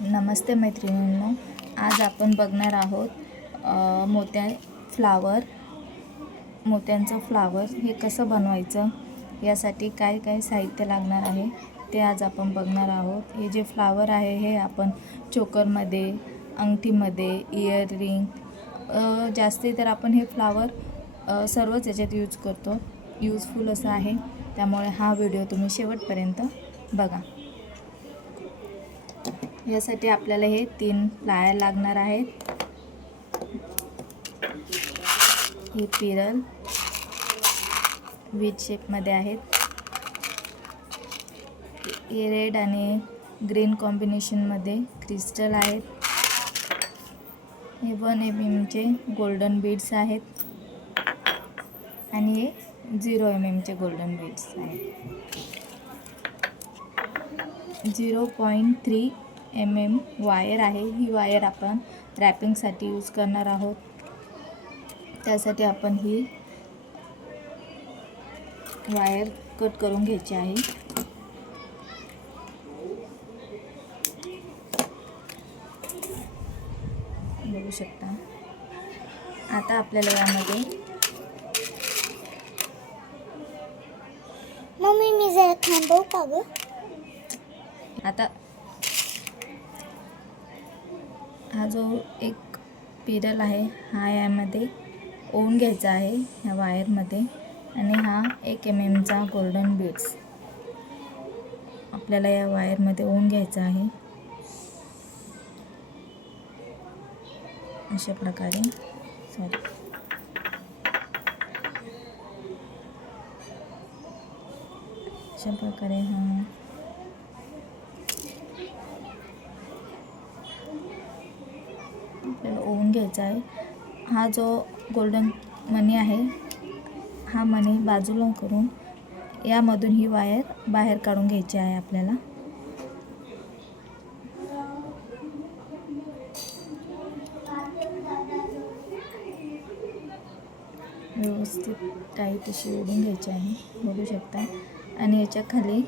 नमस्ते मैत्रिणींनो, आज आपण बघणार आहोत मोत्यांचं फ्लावर हे कसं बनवायचं, यासाठी काय काय साहित्य लागणार आहे ते आज आपण बघणार आहोत। हे जे फ्लावर आहे हे आपण चोकरमध्ये, अंगठीमध्ये, इयररिंग जास्ती तर आपण हे फ्लावर सर्वच याच्यात यूज करतो। यूजफुल असं आहे, त्यामुळे हा व्हिडिओ तुम्ही शेवटपर्यंत बघा। यासाठी आपल्याला हे 3 प्लायर लागणार आहेत। हे पिरल विथ शेपमध्ये आहेत। हे रेड आणि ग्रीन कॉम्बिनेशनमध्ये क्रिस्टल आहेत। हे 1 mm चे गोल्डन बीड्स आहेत आणि हे 0 mm चे गोल्डन बीड्स आहेत। 0.3 mm वायर आहे। ही वायर आपण रॅपिंगसाठी यूज करणार आहोत। त्यासाठी आपण ही वायर कट करून घ्यायची आहे। बघू शकता। आता आपल्याला यामध्ये मम्मी मी जरा थांबवू का ग? आता हा जो एक पिरल आहे हा यामध्ये ओवून घ्यायचा आहे ह्या वायरमध्ये, आणि हा 1 mm चा गोल्डन बीड्स आपल्याला या वायरमध्ये ओवून घ्यायचा आहे। अशा प्रकारे हा आपल्याला ओवून घ्यायचा आहे। हा जो गोल्डन मणी आहे हा मणी बाजूला करून यामधून ही वायर बाहेर काढून घ्यायची आहे आपल्याला। व्यवस्थित टाईट अशी ओढून घ्यायची आहे, बघू शकता। आणि याच्या खाली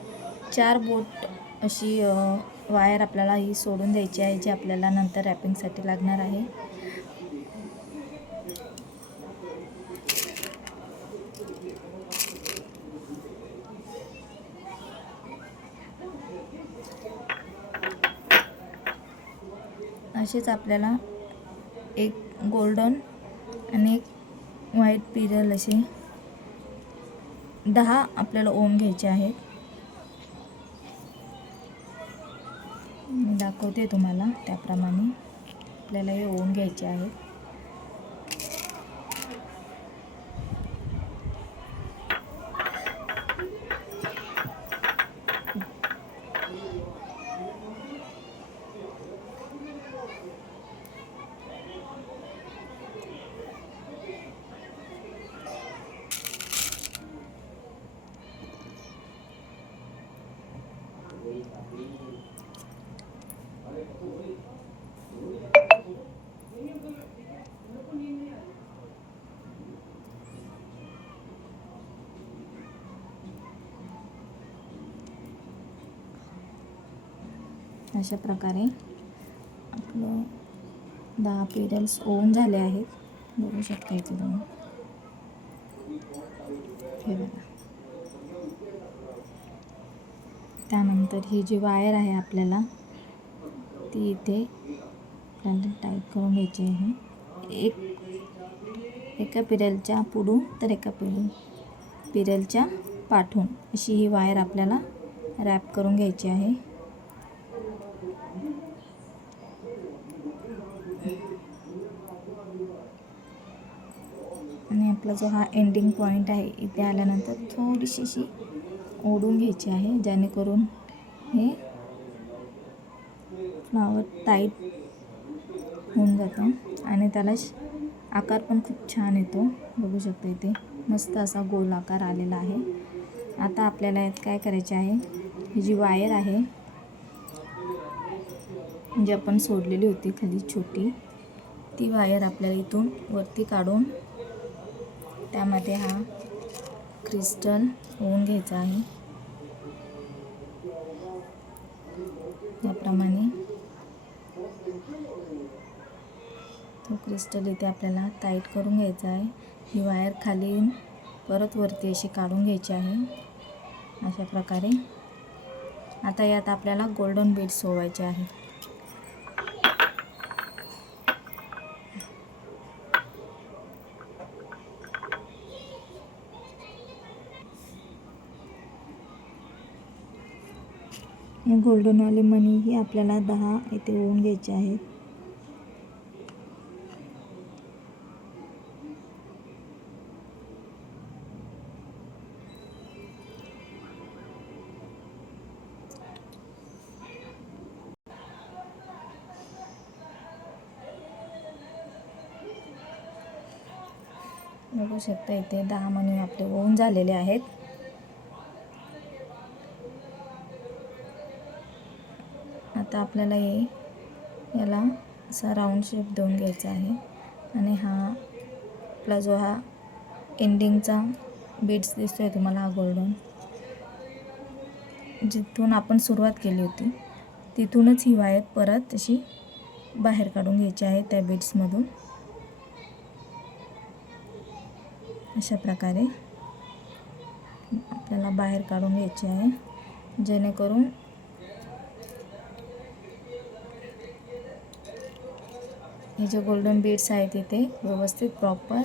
4 बोट अशी वायर आपल्याला ही सोडून द्यायची आहे, जी आपल्याला नंतर रॅपिंगसाठी लागणार आहे। असेच आपल्याला एक गोल्डन आणि एक व्हाईट पिरल असे 10 आपल्याला ओवून घ्यायचे आहेत। मी दाखवते तुम्हाला, त्याप्रमाणे आपल्याला हे ओवून घ्यायचे आहेत। अशा प्रकारे आपलं 10 पिरल्स ओवून झाले आहेत, बघू शकता इथे तुम्ही। हे बघा। त्यानंतर ही जी वायर आहे आपल्याला ती इथे आपल्याला टाईट करून घ्यायची आहे। एका पिरलच्या पुढून तर एका पिरलच्या पाठून अशी ही वायर आपल्याला रॅप करून घ्यायची आहे। आणि आपला जो हा एंडिंग पॉईंट आहे इथे आल्यानंतर थोडीशी अशी ओढून घ्यायची आहे, जेणेकरून हे फ्लावर टाईट होऊन जातं आणि त्याला आकार पण खूप छान येतो, बघू शकता। इथे मस्त असा गोल आकार आलेला आहे। आता आपल्याला यात काय करायचे आहे, ही जी वायर आहे जी आपण सोडलेली होती खाली छोटी, ती वायर आपल्याला इथून वरती काढून त्यामध्ये हा क्रिस्टल ओवून घ्यायचा आहे। याप्रमाणे तो क्रिस्टल इथे आपल्याला टाईट करून घ्यायचा आहे. ही वायर खाली परत वरती अशी काढून घ्यायची आहे अशा प्रकारे. आता यात आपल्याला गोल्डन बीड्स ओवायचे आहे. गोल्डनवाले मणी ही आपल्याला 10 इथे ओवून घ्यायचे आहेत. बघू शकता इथे 10 मणी आपले ओवून झालेले आहेत. आता आपल्याला याला असा राऊंड शेप देऊन घ्यायचा आहे आणि हा आपला जो हा एंडिंगचा बीड्स दिसतोय तुम्हाला, हा गोल्डन, जिथून आपण सुरुवात केली होती तिथूनच ही वायर परत अशी बाहेर काढून घ्यायची आहे त्या बीड्समधून अशा प्रकारे आपल्याला बाहेर काढून घ्यायची आहे, जेणेकरून हे जे गोल्डन बीड्स आहेत इथे व्यवस्थित प्रॉपर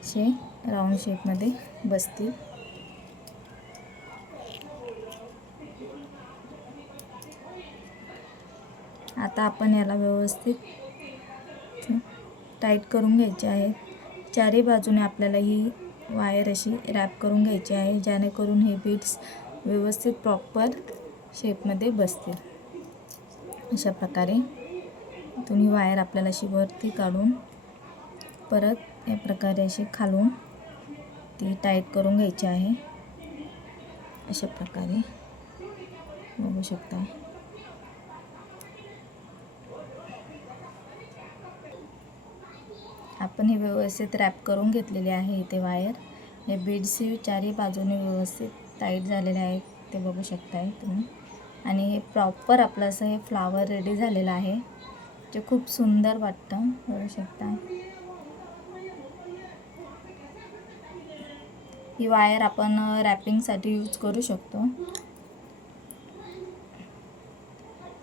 असे राऊंड शेपमध्ये बसतील. आता आपण याला व्यवस्थित टाईट करून घ्यायचे आहे. चारही बाजूने आपल्याला ही वायर अशी रॅप करून घ्यायची आहे, जेणेकरून हे बीड्स व्यवस्थित प्रॉपर शेपमध्ये बसतील अशा प्रकारे. इथून ही वायर आपल्याला अशी वरती काढून परत या प्रकारे अशी खालून ती टाईट करून घ्यायची आहे अशा प्रकारे. बघू शकता आपण हे व्यवस्थित रॅप करून घेतलेले आहे. इथे वायर हे बीड्स चारही बाजूने व्यवस्थित टाईट झालेले आहेत, ते बघू शकताय तुम्ही. आणि हे प्रॉपर आपलं असं हे फ्लावर रेडी झालेलं आहे, जे खूप सुंदर वाटतं. बघू शकता ही वायर आपण रॅपिंगसाठी यूज करू शकतो.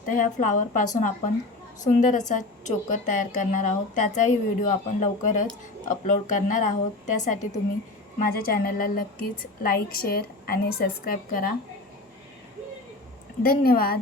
तर ह्या फ्लावरपासून आपण सुंदर असा चोकर तयार करणार आहोत. त्याचाही व्हिडिओ आपण लवकरच अपलोड करणार आहोत. त्यासाठी तुम्ही माझ्या चॅनलला नक्कीच लाईक, शेअर आणि सबस्क्राईब करा. धन्यवाद.